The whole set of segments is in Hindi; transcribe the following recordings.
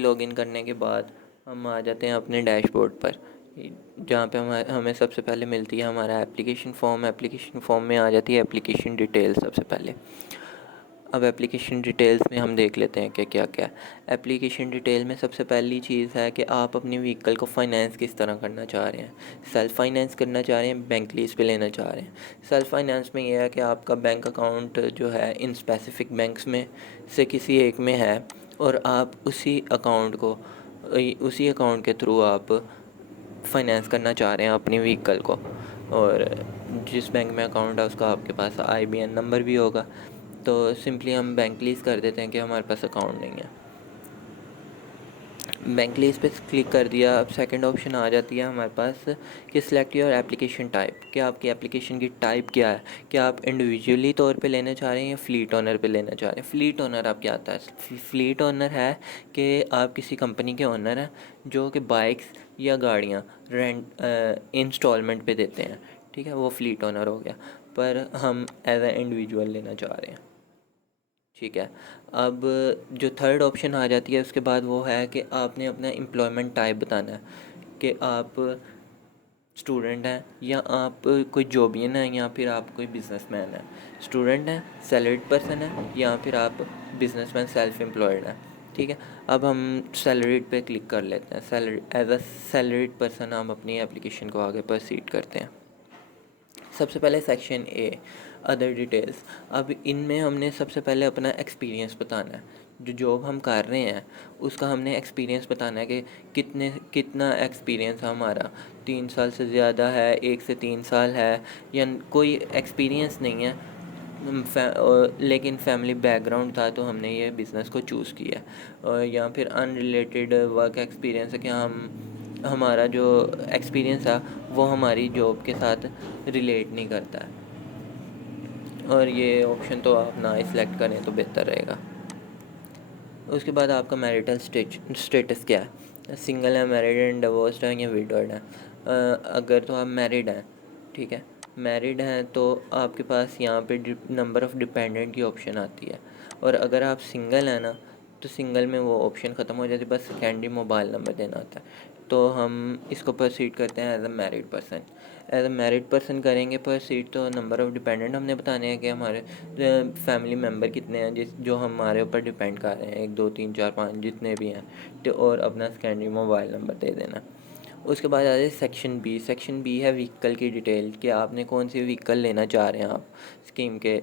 लॉगिन करने के बाद हम आ जाते हैं अपने डैशबोर्ड पर, जहाँ पे हमें सबसे पहले मिलती है हमारा एप्लीकेशन फॉर्म में आ जाती है एप्लीकेशन डिटेल सबसे पहले। अब एप्लीकेशन डिटेल्स में हम देख लेते हैं कि क्या क्या है। एप्लीकेशन डिटेल में सबसे पहली चीज़ है कि आप अपनी व्हीकल को फ़ाइनेंस किस तरह करना चाह रहे हैं। सेल्फ़ फाइनेंस करना चाह रहे हैं, बैंक लीज़ पे लेना चाह रहे हैं। सेल्फ़ फाइनेंस में यह है कि आपका बैंक अकाउंट जो है इन स्पेसिफ़िक बैंक्स में से किसी एक में है, और आप उसी अकाउंट के थ्रू आप फाइनेंस करना चाह रहे हैं अपनी व्हीकल को। और जिस बैंक में अकाउंट है उसका आपके पास IBN नंबर भी होगा। तो सिंपली हम बैंक लीज़ कर देते हैं कि हमारे पास अकाउंट नहीं है। बैंक लीज़ पे क्लिक कर दिया। अब सेकंड ऑप्शन आ जाती है हमारे पास कि सिलेक्ट योर एप्लीकेशन टाइप, कि आपकी एप्लीकेशन की टाइप क्या है। क्या आप इंडिविजुअली तौर पे लेना चाह रहे हैं या फ्लीट ओनर पे लेना चाह रहे हैं। फ्लीट ओनर आप क्या आता है, फ्लीट ओनर है कि आप किसी कंपनी के ओनर हैं जो कि बाइक्स या गाड़ियाँ रेंट इंस्टॉलमेंट पे देते हैं, ठीक है, वो फ्लीट ओनर हो गया। पर हम एज ए इंडिविजुअल लेना चाह रहे हैं, ठीक है। अब जो थर्ड ऑप्शन आ जाती है उसके बाद वो है कि आपने अपना एम्प्लॉयमेंट टाइप बताना है, कि आप स्टूडेंट हैं या आप कोई जॉबियन हैं या फिर आप कोई बिजनेसमैन हैं। स्टूडेंट हैं, सैलरीड पर्सन है, या फिर आप बिजनेसमैन सेल्फ एम्प्लॉयड हैं, ठीक है। अब हम सैलरीड पे क्लिक कर लेते हैं। Salary as a salaried person हम अपनी एप्लीकेशन को आगे प्रोसीड करते हैं। सबसे पहले सेक्शन ए, अदर डिटेल्स। अब इनमें हमने सबसे पहले अपना एक्सपीरियंस बताना है। जो जॉब हम कर रहे हैं उसका हमने एक्सपीरियंस बताना है कि कितना एक्सपीरियंस हमारा 3 साल से ज़्यादा है, 1 से 3 साल है, या कोई एक्सपीरियंस नहीं है। लेकिन फैमिली बैकग्राउंड था तो हमने ये बिज़नेस को चूज़ किया। और या फिर अनरिलेटेड वर्क एक्सपीरियंस है कि हमारा जो एक्सपीरियंस है वो हमारी जॉब के साथ रिलेट नहीं करता है। और ये ऑप्शन तो आप ना ही सिलेक्ट करें तो बेहतर रहेगा। उसके बाद आपका मैरिटल स्टेटस क्या है, सिंगल है, मैरिड एंड डिवोर्स्ड है या विडोड है। अगर तो आप मैरिड हैं, ठीक है, मैरिड हैं तो आपके पास यहाँ पे नंबर ऑफ़ डिपेंडेंट की ऑप्शन आती है। और अगर आप सिंगल हैं ना, तो सिंगल में वो ऑप्शन ख़त्म हो जाती है, बस सेकेंडरी मोबाइल नंबर देना होता है। तो हम इसको प्रोसीड करते हैं as a married person. As a married person करेंगे प्रोसीड, तो नंबर ऑफ़ डिपेंडेंट हमने बताने हैं कि हमारे फैमिली मेम्बर कितने हैं जो हमारे ऊपर डिपेंड कर रहे हैं, 1 2 3 4 5 जितने भी हैं, तो और अपना सेकेंडरी मोबाइल नंबर दे देना। उसके बाद आ जाए सेक्शन बी। सेक्शन बी है व्हीकल की डिटेल, कि आपने कौन सी व्हीकल लेना चाह रहे हैं। आप स्कीम के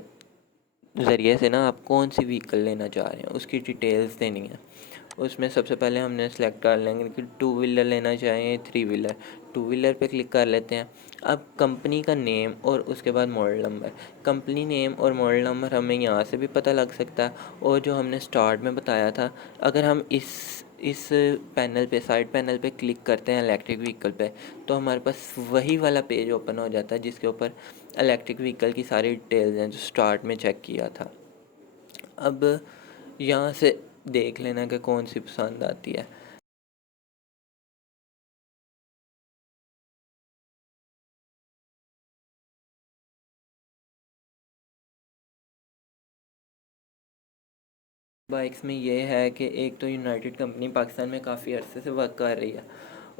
ज़रिए से ना आप कौन सी व्हीकल लेना चाह रहे हैं उसकी डिटेल्स देनी है। उसमें सबसे पहले हमने सेलेक्ट कर लेंगे कि 2 व्हीलर लेना चाहें, 3 व्हीलर। 2 व्हीलर पे क्लिक कर लेते हैं। अब कंपनी का नेम और उसके बाद मॉडल नंबर। कंपनी नेम और मॉडल नंबर हमें यहाँ से भी पता लग सकता है। और जो हमने स्टार्ट में बताया था, अगर हम इस पैनल पे, साइड पैनल पे क्लिक करते हैं इलेक्ट्रिक व्हीकल पे, तो हमारे पास वही वाला पेज ओपन हो जाता है जिसके ऊपर इलेक्ट्रिक व्हीकल की सारी डिटेल्स हैं जो स्टार्ट में चेक किया था। अब यहाँ से देख लेना कि कौन सी पसंद आती है। बाइक्स में ये है कि एक तो यूनाइटेड कंपनी पाकिस्तान में काफ़ी अरसे से वर्क कर रही है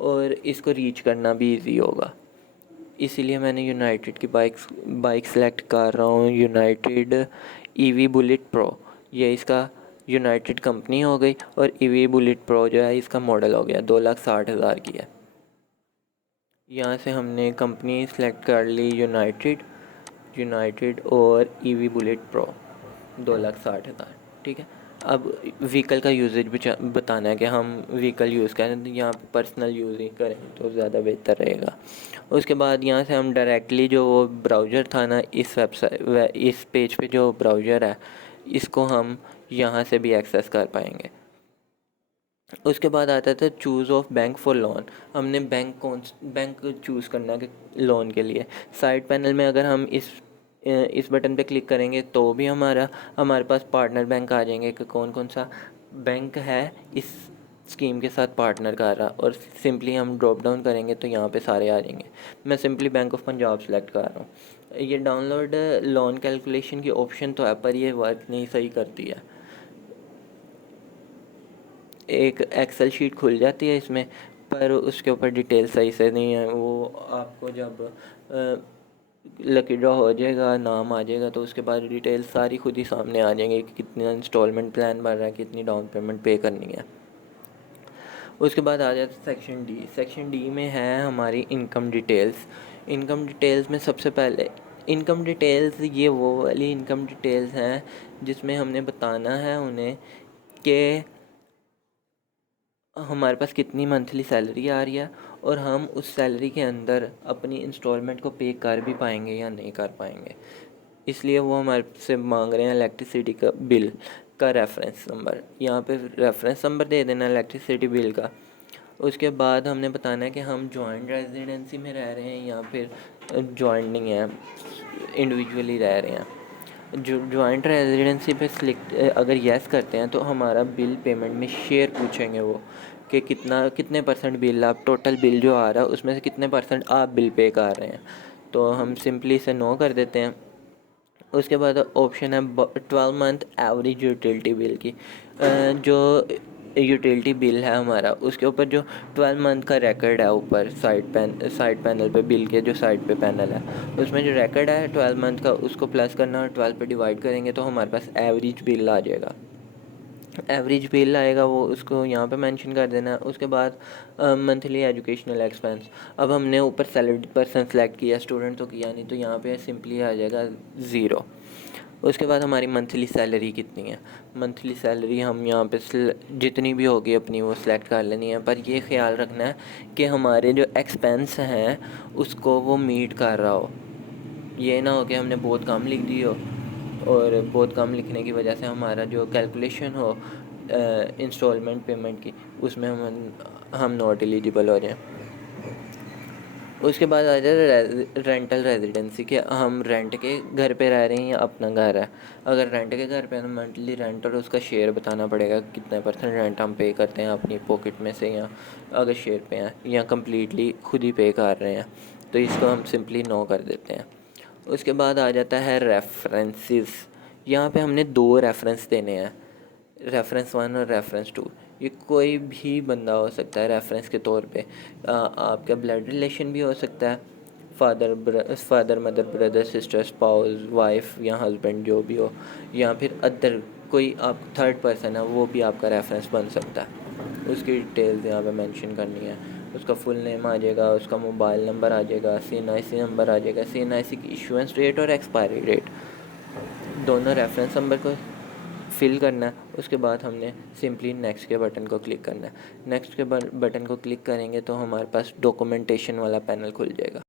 और इसको रीच करना भी इजी होगा, इसीलिए मैंने यूनाइटेड की बाइक सेलेक्ट कर रहा हूँ। यूनाइटेड EV बुलेट प्रो, ये इसका यूनाइटेड कंपनी हो गई, और EV बुलेट प्रो जो है इसका मॉडल हो गया, 2,60,000 की है। यहाँ से हमने कंपनी सेलेक्ट कर ली यूनाइटेड, और EV बुलेट प्रो 2,60,000, ठीक है। अब व्हीकल का यूजेज भी बताना है कि हम व्हीकल यूज़ करें तो यहाँ पे पर्सनल यूज़ ही करें तो ज़्यादा बेहतर रहेगा। उसके बाद यहाँ से हम डायरेक्टली जो वो ब्राउज़र था ना, इस पेज पे जो ब्राउज़र है इसको हम यहाँ से भी एक्सेस कर पाएंगे। उसके बाद आता था choose of bank for loan. हमने बैंक चूज़ करना है कि लोन के लिए। साइड पैनल में अगर हम इस बटन पे क्लिक करेंगे तो भी हमारे पास पार्टनर बैंक आ जाएंगे कि कौन कौन सा बैंक है इस स्कीम के साथ पार्टनर कर रहा, और सिंपली हम ड्रॉप डाउन करेंगे तो यहाँ पे सारे आ जाएंगे। मैं simply bank of Punjab select कर रहा हूँ। ये डाउनलोड लोन कैलकुलेशन की ऑप्शन तो है पर ये वर्क नहीं सही करती है। एक एक्सेल शीट खुल जाती है इसमें, पर उसके ऊपर डिटेल सही से नहीं है। वो आपको जब लकी ड्रॉ हो जाएगा, नाम आ जाएगा, तो उसके बाद डिटेल सारी खुद ही सामने आ जाएंगी कि कितना इंस्टॉलमेंट प्लान बन रहा है, कितनी डाउन पेमेंट पे करनी है। उसके बाद आ जाता है सेक्शन डी। सेक्शन डी में है हमारी इनकम डिटेल्स। इनकम डिटेल्स में सबसे पहले इनकम डिटेल्स, ये वो वाली इनकम डिटेल्स हैं जिसमें हमने बताना है उन्हें कि हमारे पास कितनी मंथली सैलरी आ रही है और हम उस सैलरी के अंदर अपनी इंस्टॉलमेंट को पे कर भी पाएंगे या नहीं कर पाएंगे। इसलिए वो हमारे से मांग रहे हैं इलेक्ट्रिसिटी का बिल का रेफरेंस नंबर। यहाँ पे रेफरेंस नंबर दे देना इलेक्ट्रिसिटी बिल का। उसके बाद हमने बताना है कि हम जॉइंट रेजिडेंसी में रह रहे हैं या फिर जॉइंट नहीं है, इंडिविजुअली रह रहे हैं। जो जॉइंट रेजिडेंसी पे सिलेक्ट अगर येस करते हैं तो हमारा बिल पेमेंट में शेयर पूछेंगे वो, कि कितने परसेंट बिल, आप टोटल बिल जो आ रहा है उसमें से कितने परसेंट आप बिल पे कर रहे हैं। तो हम सिंपली इसे नो कर देते हैं। उसके बाद ऑप्शन है 12 मंथ एवरेज यूटिलिटी बिल की। जो यूटिलिटी बिल है हमारा, उसके ऊपर जो 12 मंथ का रिकॉर्ड है ऊपर साइड पैनल पे, बिल के जो साइड पे पैनल है उसमें जो रिकॉर्ड है 12 मंथ का, उसको प्लस करना और 12 पे डिवाइड करेंगे तो हमारे पास एवरेज बिल आ जाएगा। एवरेज बिल आएगा वो, उसको यहाँ पे मेंशन कर देना है। उसके बाद मंथली एजुकेशनल एक्सपेंस। अब हमने ऊपर सैलरीड पर्सन सेलेक्ट किया, स्टूडेंट तो किया नहीं, तो यहाँ पे सिंपली आ जाएगा 0। उसके बाद हमारी मंथली सैलरी कितनी है। मंथली सैलरी हम यहाँ पे जितनी भी होगी अपनी वो सिलेक्ट कर लेनी है, पर ये ख्याल रखना है कि हमारे जो एक्सपेंस हैं उसको वो मीट कर रहा हो। ये ना हो कि हमने बहुत कम लिख दी हो और बहुत कम लिखने की वजह से हमारा जो कैलकुलेशन हो इंस्टॉलमेंट पेमेंट की, उसमें हम नॉट एलिजिबल हो जाएं। उसके बाद आ जाए रेंटल रेजिडेंसी, के हम रेंट के घर पे रह रहे हैं या अपना घर है। अगर रेंट के घर पे है तो मंथली रेंट और उसका शेयर बताना पड़ेगा, कितने परसेंट रेंट हम पे करते हैं अपनी पॉकेट में से, या अगर शेयर पे हैं या कम्प्लीटली खुद ही पे कर रहे हैं, तो इसको हम सिंपली नो कर देते हैं। उसके बाद आ जाता है रेफरेंसेस। यहाँ पे हमने 2 रेफरेंस देने हैं, रेफरेंस 1 और रेफरेंस 2। ये कोई भी बंदा हो सकता है रेफरेंस के तौर पे। आपका ब्लड रिलेशन भी हो सकता है, father mother brother sister spouse wife या हस्बैंड जो भी हो, या फिर अदर कोई आप थर्ड पर्सन है वो भी आपका रेफरेंस बन सकता है। उसकी डिटेल्स यहाँ पे मेंशन करनी है। उसका फुल नेम आ जाएगा, उसका मोबाइल नंबर आ जाएगा, CNIC नंबर आ जाएगा, CNIC की इशुएंस डेट और एक्सपायरी डेट, दोनों रेफरेंस नंबर को फिल करना है। उसके बाद हमने सिंपली नेक्स्ट के बटन को क्लिक करना है। नेक्स्ट के बटन को क्लिक करेंगे तो हमारे पास डॉक्यूमेंटेशन वाला पैनल खुल जाएगा।